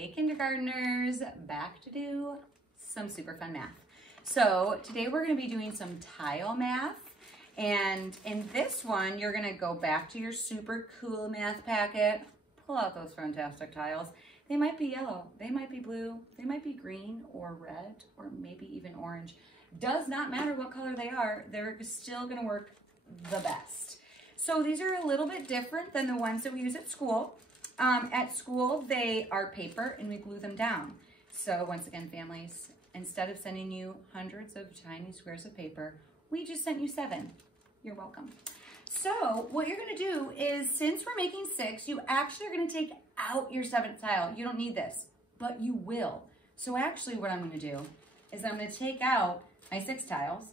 Hey kindergartners, back to do some super fun math. So today we're going to be doing some tile math, and in this one you're going to go back to your super cool math packet, pull out those fantastic tiles. They might be yellow, they might be blue, they might be green or red or maybe even orange. Does not matter what color they are, they're still going to work the best. So these are a little bit different than the ones that we use at school. At school, they are paper and we glue them down. So once again, families, instead of sending you hundreds of tiny squares of paper, we just sent you 7. You're welcome. So what you're gonna do is, since we're making 6, you actually are gonna take out your 7th tile. You don't need this, but you will. So actually what I'm gonna do is I'm gonna take out my 6 tiles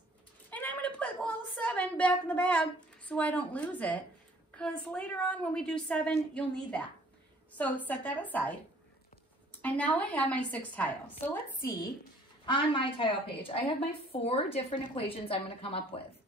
and I'm gonna put the little 7 back in the bag so I don't lose it, because later on when we do 7, you'll need that. So set that aside. And now I have my 6 tiles. So let's see, on my tile page, I have my 4 different equations I'm gonna come up with.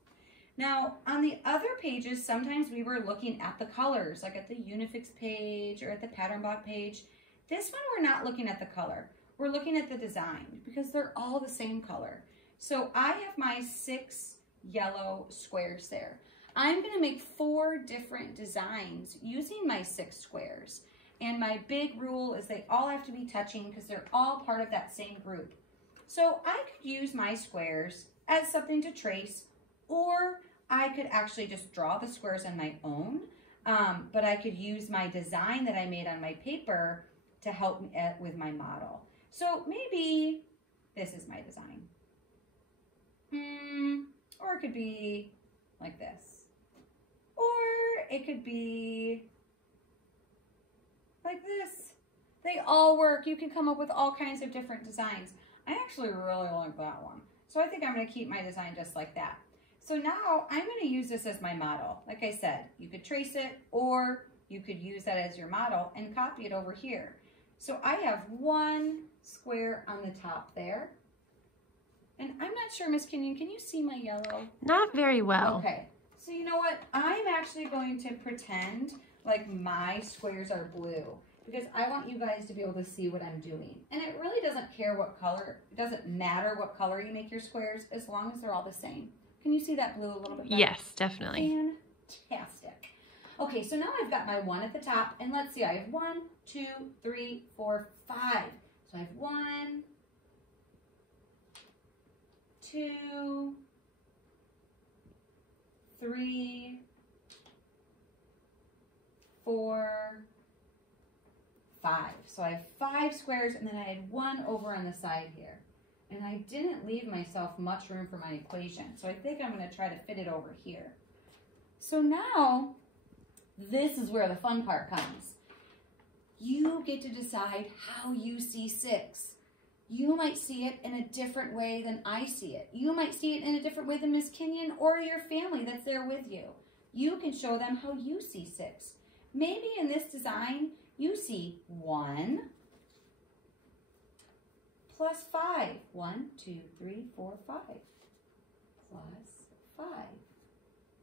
Now, on the other pages, sometimes we were looking at the colors, like at the Unifix page or at the pattern block page. This one, we're not looking at the color. We're looking at the design because they're all the same color. So I have my 6 yellow squares there. I'm gonna make 4 different designs using my 6 squares. And my big rule is they all have to be touching because they're all part of that same group. So I could use my squares as something to trace, or I could actually just draw the squares on my own, but I could use my design that I made on my paper to help me with my model. So maybe this is my design. Or it could be like this. Or it could be like this. They all work. You can come up with all kinds of different designs. I actually really like that one. So I think I'm going to keep my design just like that. So now I'm going to use this as my model. Like I said, you could trace it, or you could use that as your model and copy it over here. So I have 1 square on the top there. And I'm not sure, Miss Kenyon, can you see my yellow? Not very well. Okay. So you know what? I'm actually going to pretend like my squares are blue, because I want you guys to be able to see what I'm doing. And it really doesn't care what color, it doesn't matter what color you make your squares, as long as they're all the same. Can you see that blue a little bit better? Yes, definitely. Fantastic. Okay, so now I've got my 1 at the top, and let's see, I have 1, 2, 3, 4, 5. So I have 1, 2, 3, 4, 5. So I have 5 squares, and then I had 1 over on the side here. And I didn't leave myself much room for my equation. So I think I'm going to try to fit it over here. So now, this is where the fun part comes. You get to decide how you see 6. You might see it in a different way than I see it. You might see it in a different way than Miss Kenyon or your family that's there with you. You can show them how you see 6. Maybe in this design, you see 1 plus 5. 1, 2, 3, 4, 5. Plus 5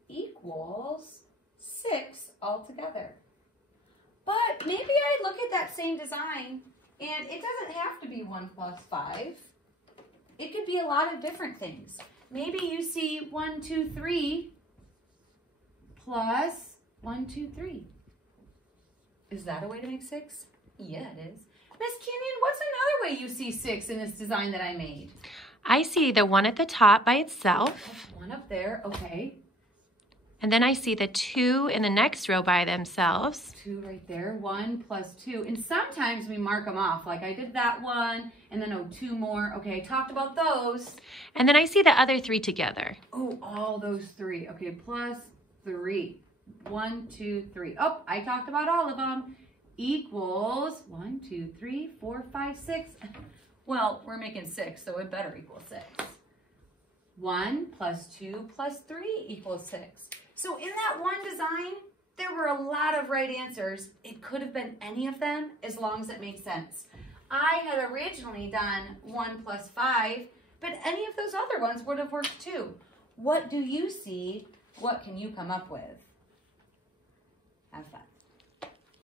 equals 6 altogether. But maybe I look at that same design and it doesn't have to be 1 plus 5. It could be a lot of different things. Maybe you see 1, 2, 3 plus 1, 2, 3. Is that a way to make 6? Yeah, it is. Miss Kenyon, what's another way you see 6 in this design that I made? I see the 1 at the top by itself. 1 up there, okay. And then I see the 2 in the next row by themselves. 2 right there, 1 plus 2. And sometimes we mark them off, like I did that one, and then 2 more. Okay, I talked about those. And then I see the other 3 together. Oh, all those 3. Okay, plus 3. 1, 2, 3. Oh, I talked about all of them. Equals 1, 2, 3, 4, 5, 6. Well, we're making 6, so it better equal 6. 1 plus 2 plus 3 equals 6. So in that one design, there were a lot of right answers. It could have been any of them as long as it made sense. I had originally done 1 plus 5, but any of those other ones would have worked too. What do you see? What can you come up with? Have fun.